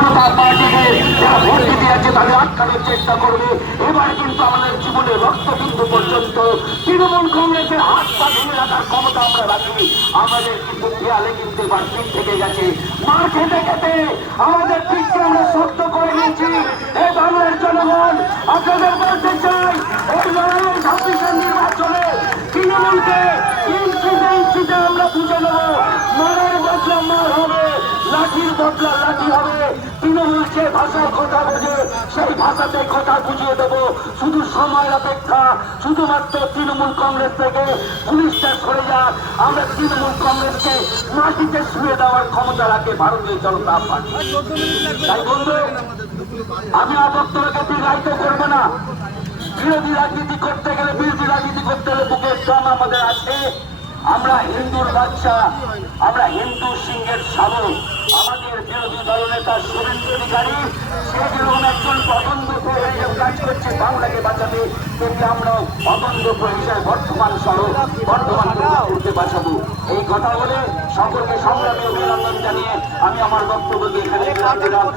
জনতা পার্টিকে যারা ভোট দিতে যাচ্ছে তাদের আটকানোর চেষ্টা করবে। এবার কিন্তু আমাদের জীবনের রক্তবিন্দু পর্যন্ত তৃণমূল কংগ্রেসের হাত পা ভেঙে রাখার ক্ষমতা আমরা রাখি। আমাদের কিন্তু দেয়ালে কিন্তু এবার পিঠ থেকে গেছে, মার খেতে খেতে আমাদের পিঠকে আমরা শক্ত করে নিয়েছি। এই বাংলার জনগণ আপনাদের বলতে চাই, এই লড়াইয়ের 26 নির্বাচনে তৃণমূলকে ইঞ্চিতে ইঞ্চিতে আমরা বুঝে নেব। মারের বদলা মার হবে, লাঠির বদলা লাঠি হবে। তৃণমূল যে ভাষায় কথা বোঝে সেই ভাষাতে কথা বুঝিয়ে দেব। শুধু সময়ের অপেক্ষা, শুধুমাত্র তৃণমূল কংগ্রেস থেকে পুলিশটা সরে যাক। আমরা তৃণমূল কংগ্রেসকে মাটিতে শুয়ে দেওয়ার ক্ষমতা রাখে ভারতীয় জনতা পার্টি। তাই বন্ধু, আমি বক্তব্যকে দীর্ঘায়িত করবো না। বিরোধী রাজনীতি করতে গেলে, বিরোধী রাজনীতি করতে হলে বুকের দম আমাদের আছে। আমরা হিন্দুর বাচ্চা, আমরা হিন্দু সিংহের শাবক। আমাদের বিরোধী দলনেতা শুভেন্দু অধিকারী সে যেরকম একজন অবন্ধ কাজ করছে বাংলাকে বাঁচাতে, তেমনি আমরাও অবন্ধ হিসেবে বর্তমান সড়ক বর্তমান করতে বাঁচাবো। এই কথা বলে সকলকে সংগ্রামী অভিনন্দন জানিয়ে আমি আমার বক্তব্যকে এখানে বিরাম দিলাম।